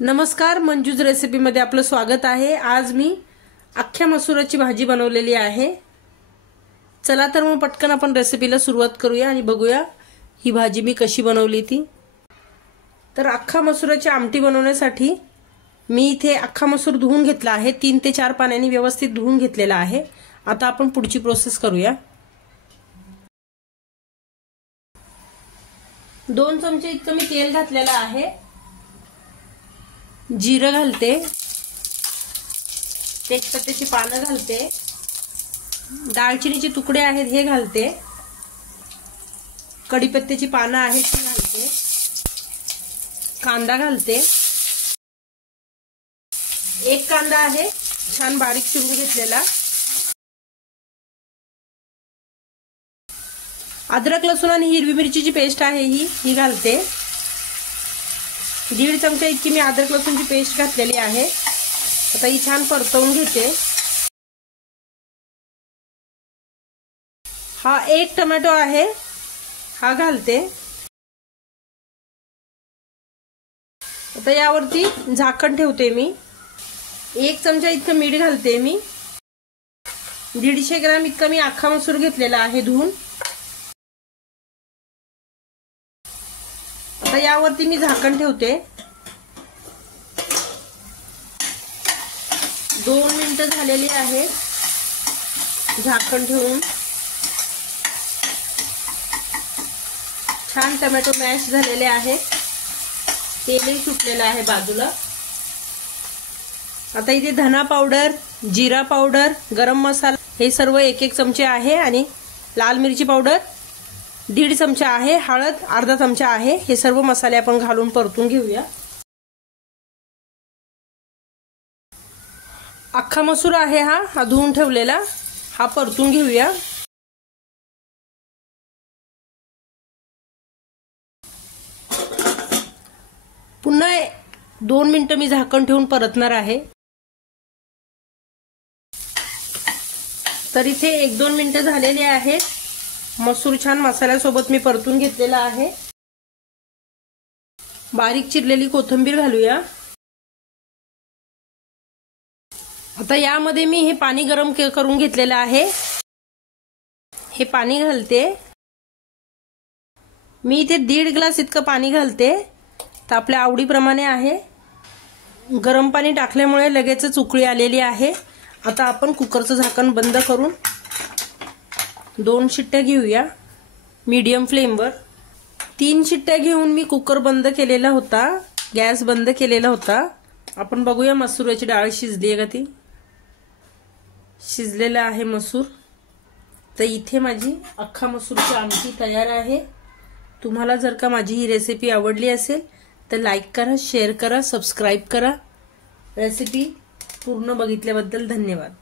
नमस्कार, मंजूज रेसिपी मध्ये आपलं स्वागत आहे। आज मी अख्ख्या मसुराची भाजी बनवलेली आहे। चला तर मग पटकन आपण रेसिपीला सुरुवात करूया आणि बघूया ही भाजी मी कशी बनवली ती। तर अख्खा मसुराची आमटी बनवण्यासाठी मी इथे अख्खा मसूर धुवून घेतला आहे। 3 ते 4 पाण्याने व्यवस्थित धुवून घेतलेला आहे। आता आपण पुढची प्रोसेस करूया। 2 चमचे इतकं मी तेल घातलेलं आहे। जीरं घालते, तेजपत्त्याची पानं घालते, दालचिनीचे तुकडे आहेत हे घालते, कढीपत्त्याची पानं आहेत ती घालते, कांदा घालते। 1 कांदा आहे छान बारीक चिरून घेतलेला। अद्रक लसूण आणि हिरवी मिरचीची पेस्ट आहे ही घालते। 1.5 चमचा इतकी मी अद्रक लसूणची पेस्ट घातलेली आहे। आता ही छान परतवून घेते। हा 1 टोमॅटो आहे हा घालते। आता यावरती झाकण ठेवते मी। 1 चमचा इतकं मीठ घालते मी। 150 ग्रॅम इतका मी अख्खा मसूर घेतलेला आहे धुवून। आता यावरती मी झाकण ठेवते। 2 मिनिटं झालेली आहे झाकण ठेवून। छान टोमॅटो मॅश झालेले आहे, तेलही सुटलेलं आहे बाजूला। आता इथे धना पावडर, जिरा पावडर, गरम मसाला हे सर्व 1-1 चमचे आहे आणि लाल मिरची पावडर 1.5 चमचा आहे, हळद अर्धा चमचा आहे। हे सर्व मसाले आपण घालून परतून घेऊया। अख्खा मसूर आहे हा धुवून ठेवलेला, हा परतून घेऊया। पुन्हा 2 मिनिटं मी झाकण ठेवून परतणार आहे। तर इथे 1-2 मिनिटं झालेली आहेत। मसूर छान मसाल्यासोबत मी परतून घेतलेला आहे। बारीक चिरलेली कोथिंबीर घालूया। आता यामध्ये मी हे पाणी गरम करून घेतलेलं आहे, हे पाणी घालते। मी इथे 1.5 ग्लास इतकं पाणी घालते, तर आपल्या आवडीप्रमाणे आहे। गरम पाणी टाकल्यामुळे लगेचच उकळी आलेली आहे। आता आपण कुकरचं झाकण बंद करून 2 शिट्ट्या घेऊया मीडियम फ्लेमवर। 3 शिट्ट्या घेऊन मी कुकर बंद केलेला होता, गॅस बंद केलेला होता। आपण बघूया मसूराची डाळ शिजली आहे का ती। शिजलेला आहे मसूर। तर इथे माझी अख्खा मसूरची आमटी तयार आहे। तुम्हाला जर का माझी ही रेसिपी आवडली असेल तर लाईक करा, शेअर करा, सबस्क्राइब करा। रेसिपी पूर्ण बघितल्याबद्दल धन्यवाद।